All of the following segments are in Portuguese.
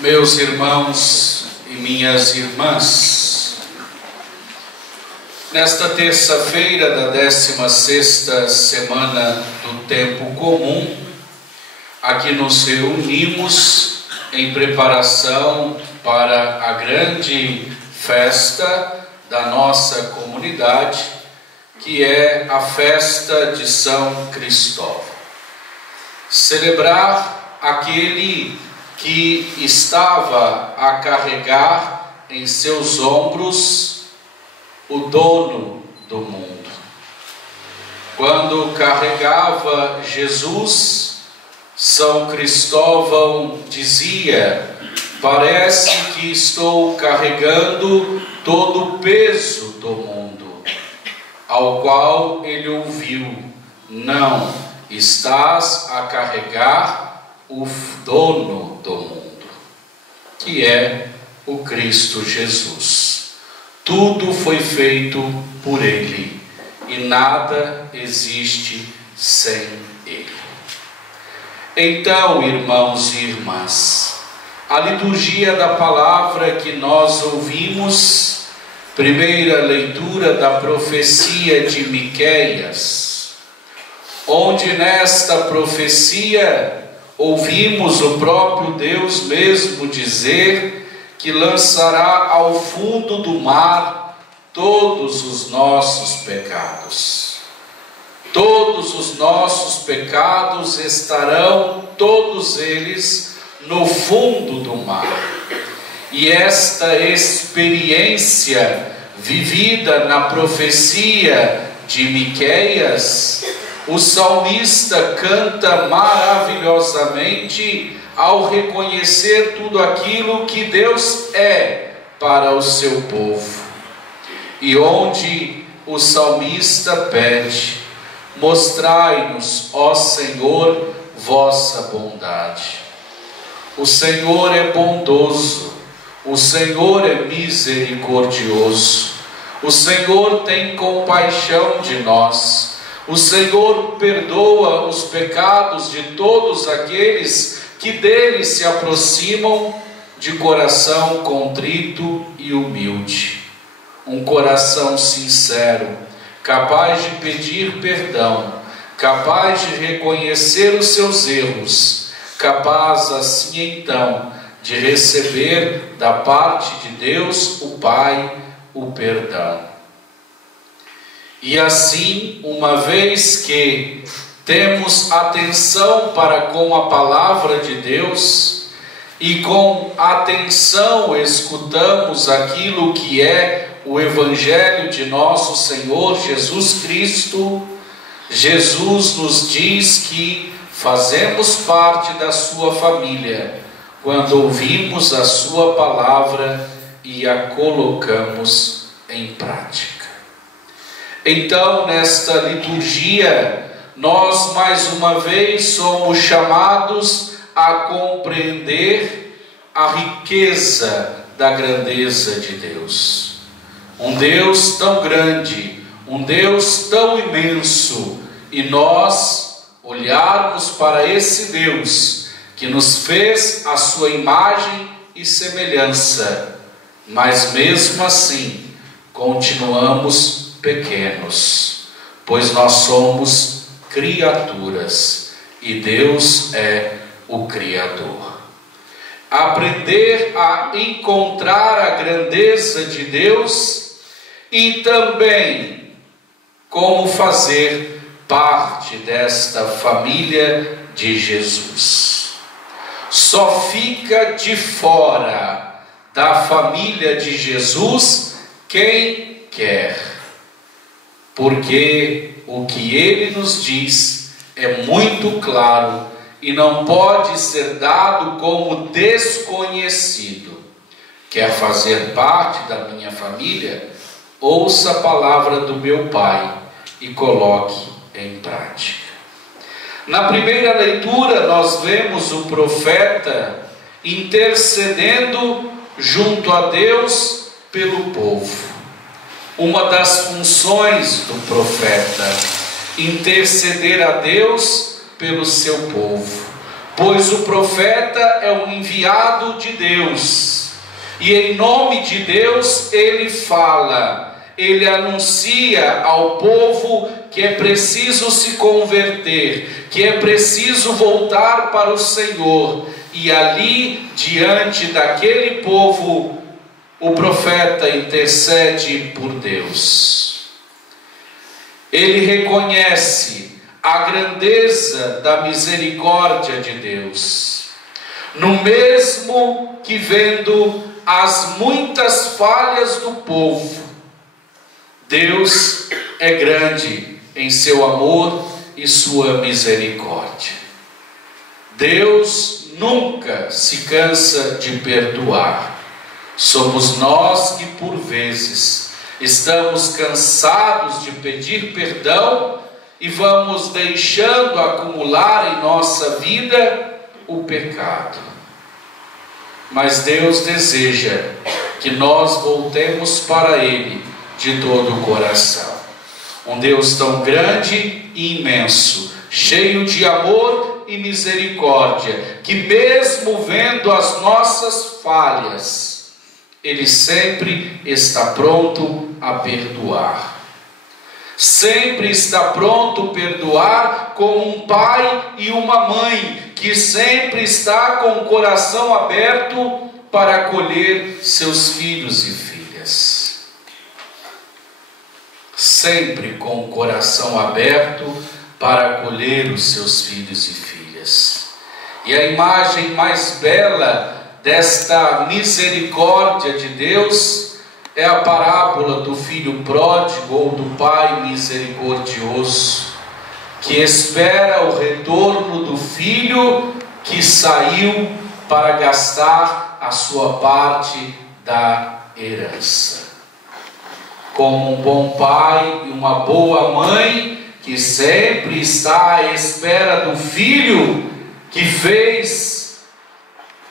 Meus irmãos e minhas irmãs, nesta terça-feira da 16ª semana do tempo comum, aqui nos reunimos em preparação para a grande festa da nossa comunidade, que é a festa de São Cristóvão. Celebrar aquele que estava a carregar em seus ombros o dono do mundo. Quando carregava Jesus, São Cristóvão dizia: parece que estou carregando todo o peso do mundo. Ao qual ele ouviu: não, estás a carregar o dono do mundo, que é o Cristo Jesus. Tudo foi feito por Ele e nada existe sem Ele. Então, irmãos e irmãs, a liturgia da palavra que nós ouvimos, primeira leitura da profecia de Miqueias, onde nesta profecia ouvimos o próprio Deus mesmo dizer que lançará ao fundo do mar todos os nossos pecados. Todos os nossos pecados estarão, todos eles, no fundo do mar. E esta experiência vivida na profecia de Miqueias, o salmista canta maravilhosamente ao reconhecer tudo aquilo que Deus é para o seu povo. E onde o salmista pede: mostrai-nos, ó Senhor, vossa bondade. O Senhor é bondoso, o Senhor é misericordioso, o Senhor tem compaixão de nós. O Senhor perdoa os pecados de todos aqueles que dele se aproximam de coração contrito e humilde. Um coração sincero, capaz de pedir perdão, capaz de reconhecer os seus erros, capaz assim então de receber da parte de Deus, o Pai, o perdão. E assim, uma vez que temos atenção para com a palavra de Deus e com atenção escutamos aquilo que é o Evangelho de nosso Senhor Jesus Cristo, Jesus nos diz que fazemos parte da sua família quando ouvimos a sua palavra e a colocamos em prática. Então, nesta liturgia, nós mais uma vez somos chamados a compreender a riqueza da grandeza de Deus. Um Deus tão grande, um Deus tão imenso, e nós olharmos para esse Deus que nos fez a sua imagem e semelhança, mas mesmo assim continuamos pequenos, pois nós somos criaturas e Deus é o Criador. Aprender a encontrar a grandeza de Deus e também como fazer parte desta família de Jesus. Só fica de fora da família de Jesus quem quer. Porque o que ele nos diz é muito claro e não pode ser dado como desconhecido. Quer fazer parte da minha família? Ouça a palavra do meu Pai e coloque em prática. Na primeira leitura nós vemos o profeta intercedendo junto a Deus pelo povo. Uma das funções do profeta, interceder a Deus pelo seu povo, pois o profeta é um enviado de Deus, e em nome de Deus ele fala, ele anuncia ao povo que é preciso se converter, que é preciso voltar para o Senhor, e ali, diante daquele povo, o profeta intercede por Deus. Ele reconhece a grandeza da misericórdia de Deus, no mesmo que vendo as muitas falhas do povo, Deus é grande em seu amor e sua misericórdia. Deus nunca se cansa de perdoar. Somos nós que por vezes estamos cansados de pedir perdão e vamos deixando acumular em nossa vida o pecado. Mas Deus deseja que nós voltemos para Ele de todo o coração. Um Deus tão grande e imenso, cheio de amor e misericórdia, que mesmo vendo as nossas falhas, Ele sempre está pronto a perdoar. Sempre está pronto a perdoar, como um pai e uma mãe, que sempre está com o coração aberto para acolher seus filhos e filhas. Sempre com o coração aberto para acolher os seus filhos e filhas. E a imagem mais bela desta misericórdia de Deus é a parábola do filho pródigo ou do pai misericordioso, que espera o retorno do filho que saiu para gastar a sua parte da herança. Como um bom pai e uma boa mãe que sempre está à espera do filho que fez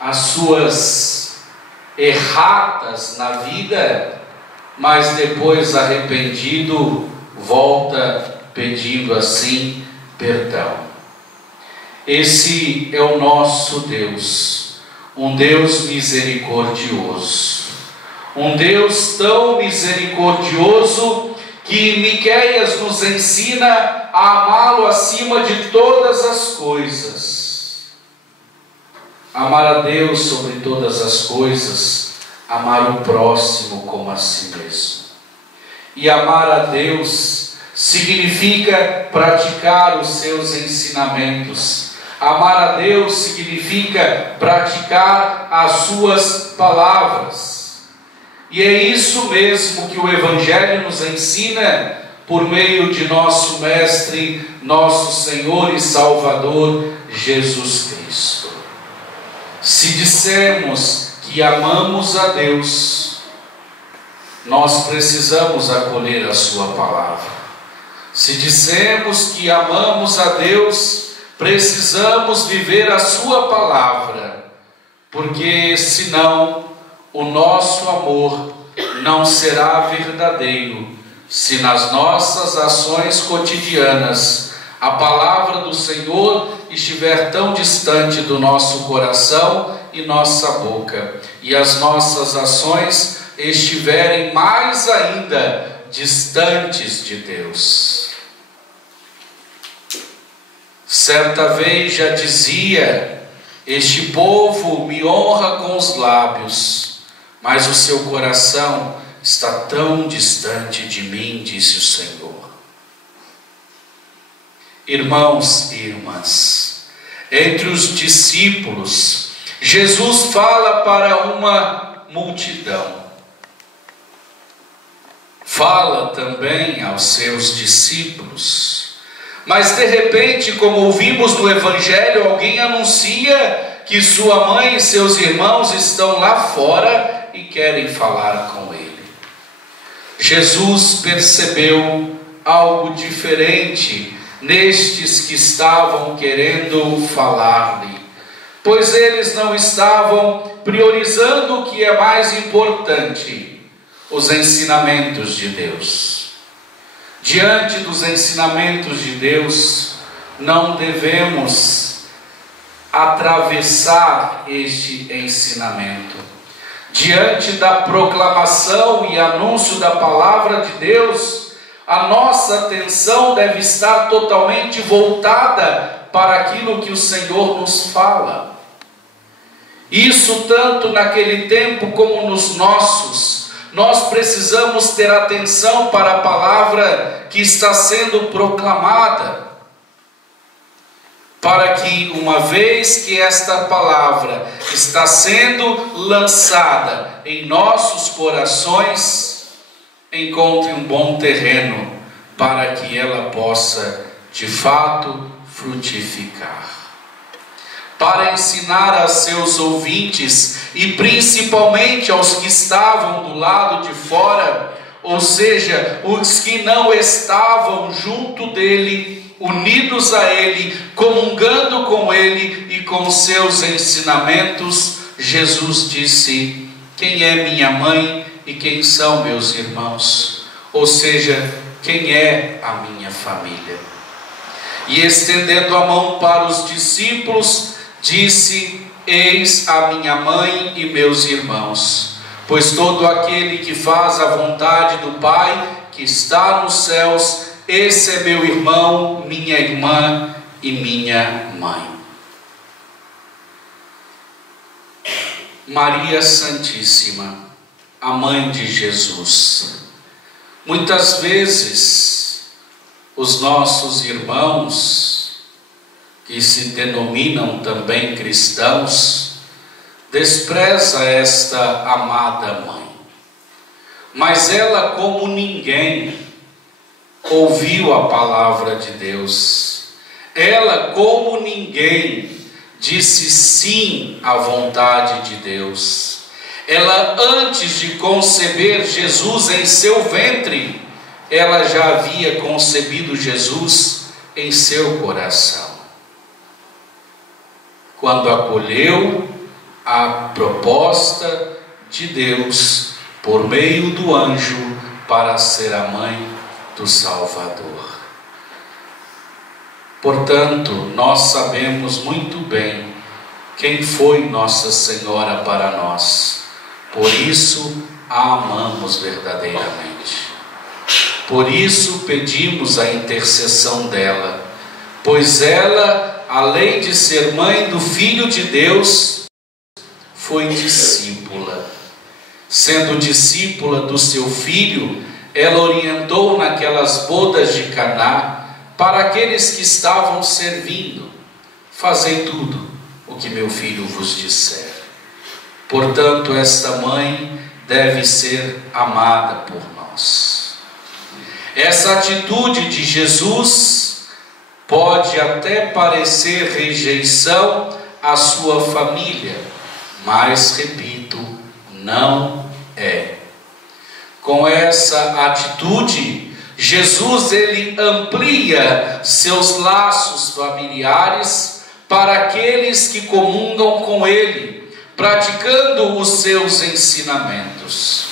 as suas erratas na vida, mas depois arrependido volta pedindo assim perdão. Esse é o nosso Deus, um Deus misericordioso, um Deus tão misericordioso que Miqueias nos ensina a amá-lo acima de todas as coisas. Amar a Deus sobre todas as coisas, amar o próximo como a si mesmo. E amar a Deus significa praticar os seus ensinamentos. Amar a Deus significa praticar as suas palavras. E é isso mesmo que o Evangelho nos ensina por meio de nosso Mestre, nosso Senhor e Salvador, Jesus Cristo. Se dissermos que amamos a Deus, nós precisamos acolher a sua palavra. Se dissermos que amamos a Deus, precisamos viver a sua palavra, porque senão o nosso amor não será verdadeiro, se nas nossas ações cotidianas a palavra do Senhor estiver tão distante do nosso coração e nossa boca, e as nossas ações estiverem mais ainda distantes de Deus. Certa vez já dizia: este povo me honra com os lábios, mas o seu coração está tão distante de mim, disse o Senhor. Irmãos e irmãs, entre os discípulos, Jesus fala para uma multidão. Fala também aos seus discípulos. Mas de repente, como ouvimos no Evangelho, alguém anuncia que sua mãe e seus irmãos estão lá fora e querem falar com ele. Jesus percebeu algo diferente nestes que estavam querendo falar-lhe, pois eles não estavam priorizando o que é mais importante, os ensinamentos de Deus. Diante dos ensinamentos de Deus, não devemos atravessar este ensinamento. Diante da proclamação e anúncio da palavra de Deus, a nossa atenção deve estar totalmente voltada para aquilo que o Senhor nos fala. Isso tanto naquele tempo como nos nossos. Nós precisamos ter atenção para a palavra que está sendo proclamada, para que, uma vez que esta palavra está sendo lançada em nossos corações, encontre um bom terreno para que ela possa, de fato, frutificar. Para ensinar a seus ouvintes, e principalmente aos que estavam do lado de fora, ou seja, os que não estavam junto dele, unidos a ele, comungando com ele e com seus ensinamentos, Jesus disse: quem é minha mãe e quem são meus irmãos? Ou seja, quem é a minha família? E estendendo a mão para os discípulos, disse: eis a minha mãe e meus irmãos, pois todo aquele que faz a vontade do Pai que está nos céus, esse é meu irmão, minha irmã e minha mãe. Maria Santíssima, a mãe de Jesus. Muitas vezes os nossos irmãos, que se denominam também cristãos, despreza esta amada mãe. Mas ela, como ninguém, ouviu a palavra de Deus. Ela, como ninguém, disse sim à vontade de Deus. Ela, antes de conceber Jesus em seu ventre, ela já havia concebido Jesus em seu coração. Quando acolheu a proposta de Deus por meio do anjo para ser a mãe do Salvador. Portanto, nós sabemos muito bem quem foi Nossa Senhora para nós. Por isso a amamos verdadeiramente. Por isso pedimos a intercessão dela, pois ela, além de ser mãe do Filho de Deus, foi discípula. Sendo discípula do seu filho, ela orientou naquelas bodas de Caná para aqueles que estavam servindo: fazei tudo o que meu filho vos disser. Portanto, esta mãe deve ser amada por nós. Essa atitude de Jesus pode até parecer rejeição à sua família, mas, repito, não é. Com essa atitude, Jesus ele amplia seus laços familiares para aqueles que comungam com ele, praticando os seus ensinamentos.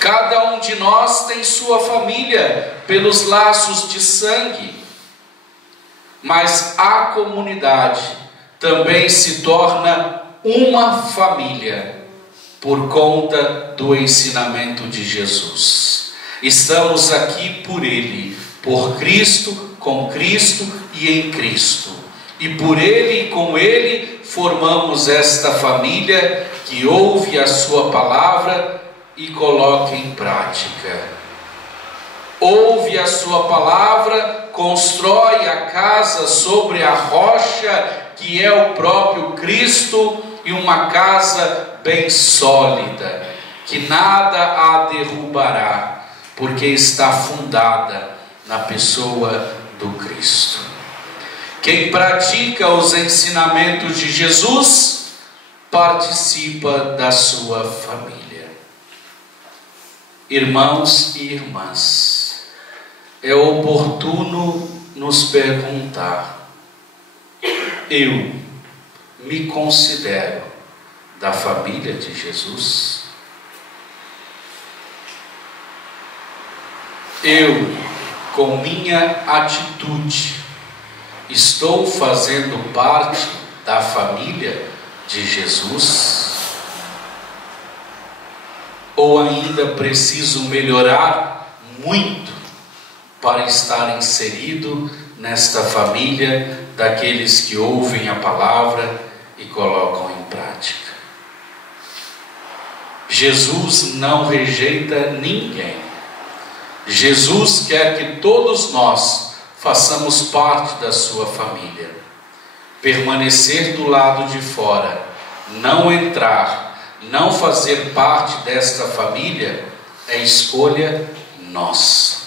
Cada um de nós tem sua família pelos laços de sangue, mas a comunidade também se torna uma família por conta do ensinamento de Jesus. Estamos aqui por Ele, por Cristo, com Cristo e em Cristo. E por Ele e com Ele formamos esta família que ouve a sua palavra e coloca em prática. Ouve a sua palavra, constrói a casa sobre a rocha que é o próprio Cristo, e uma casa bem sólida, que nada a derrubará, porque está fundada na pessoa do Cristo. Quem pratica os ensinamentos de Jesus participa da sua família. Irmãos e irmãs, é oportuno nos perguntar: eu me considero da família de Jesus? Eu, com minha atitude, estou fazendo parte da família de Jesus? Ou ainda preciso melhorar muito para estar inserido nesta família daqueles que ouvem a palavra e colocam em prática? Jesus não rejeita ninguém. Jesus quer que todos nós façamos parte da sua família. Permanecer do lado de fora, não entrar, não fazer parte desta família é escolha nossa.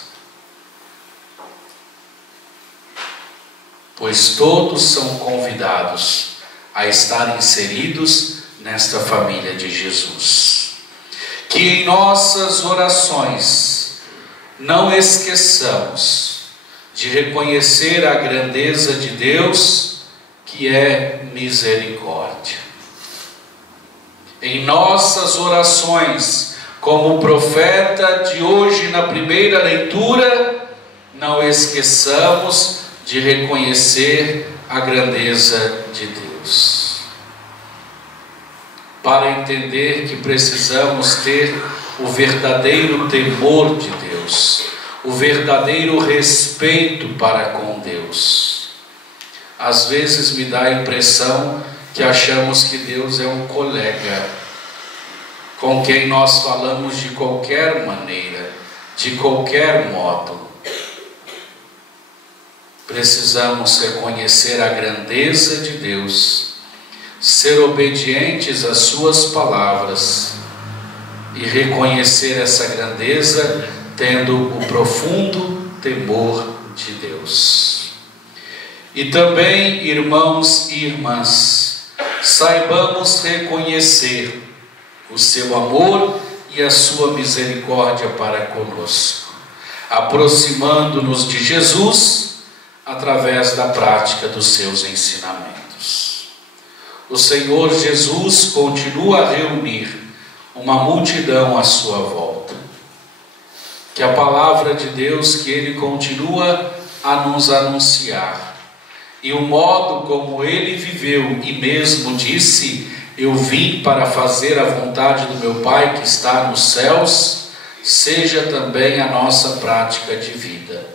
Pois todos são convidados a estar inseridos nesta família de Jesus. Que em nossas orações não esqueçamos de reconhecer a grandeza de Deus, que é misericórdia. Em nossas orações, como o profeta de hoje na primeira leitura, não esqueçamos de reconhecer a grandeza de Deus. Para entender que precisamos ter o verdadeiro temor de Deus, o verdadeiro respeito para com Deus. Às vezes me dá a impressão que achamos que Deus é um colega com quem nós falamos de qualquer maneira, de qualquer modo. Precisamos reconhecer a grandeza de Deus, ser obedientes às suas palavras e reconhecer essa grandeza tendo o profundo temor de Deus. E também, irmãos e irmãs, saibamos reconhecer o seu amor e a sua misericórdia para conosco, aproximando-nos de Jesus através da prática dos seus ensinamentos. O Senhor Jesus continua a reunir uma multidão à sua volta. Que a palavra de Deus que Ele continua a nos anunciar, e o modo como Ele viveu e mesmo disse: eu vim para fazer a vontade do meu Pai que está nos céus, seja também a nossa prática de vida.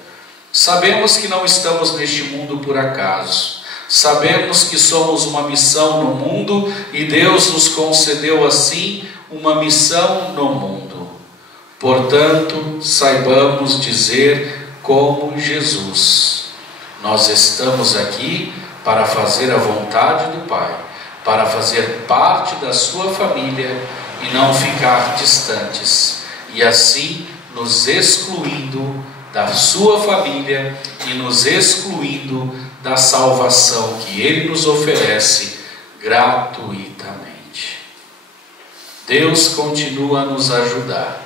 Sabemos que não estamos neste mundo por acaso. Sabemos que somos uma missão no mundo e Deus nos concedeu assim uma missão no mundo. Portanto, saibamos dizer como Jesus: nós estamos aqui para fazer a vontade do Pai, para fazer parte da sua família e não ficar distantes, e assim nos excluindo da sua família e nos excluindo da salvação que Ele nos oferece gratuitamente. Deus continua a nos ajudar,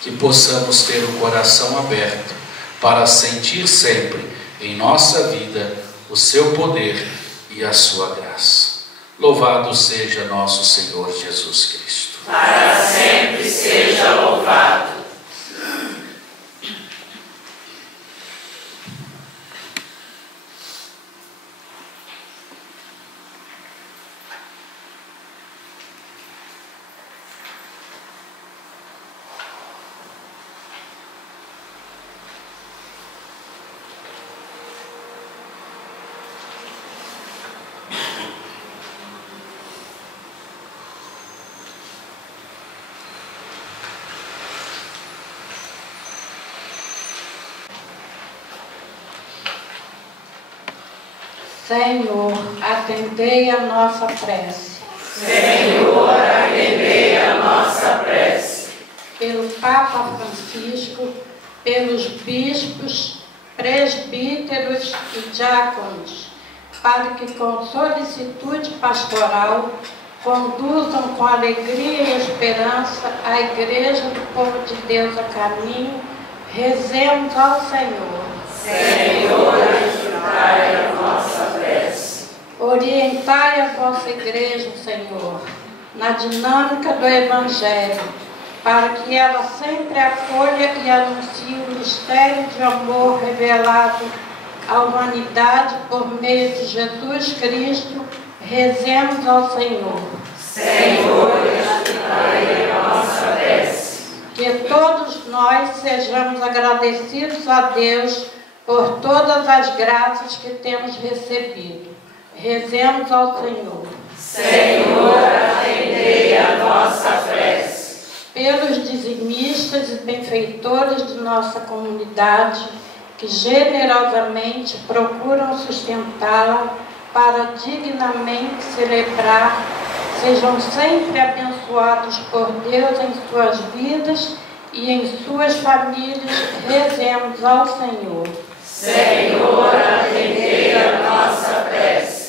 que possamos ter o coração aberto para sentir sempre em nossa vida o seu poder e a sua graça. Louvado seja nosso Senhor Jesus Cristo. Para sempre seja louvado. Senhor, atendei a nossa prece. Senhor, atendei a nossa prece. Pelo Papa Francisco, pelos bispos, presbíteros e diáconos, para que com solicitude pastoral conduzam com alegria e esperança a Igreja do Povo de Deus a caminho. Rezemos ao Senhor. Senhor, escutai a nossa prece. Orientai a vossa Igreja, Senhor, na dinâmica do Evangelho, para que ela sempre acolha e anuncie o mistério de amor revelado à humanidade por meio de Jesus Cristo, Rezemos ao Senhor. Senhor, escutai a nossa prece. Que todos nós sejamos agradecidos a Deus por todas as graças que temos recebido. Rezemos ao Senhor. Senhor, atendei a nossa prece. Pelos dizimistas e benfeitores de nossa comunidade, que generosamente procuram sustentá-la para dignamente celebrar, sejam sempre abençoados por Deus em suas vidas e em suas famílias. Rezemos ao Senhor. Senhor, atendei a nossa prece.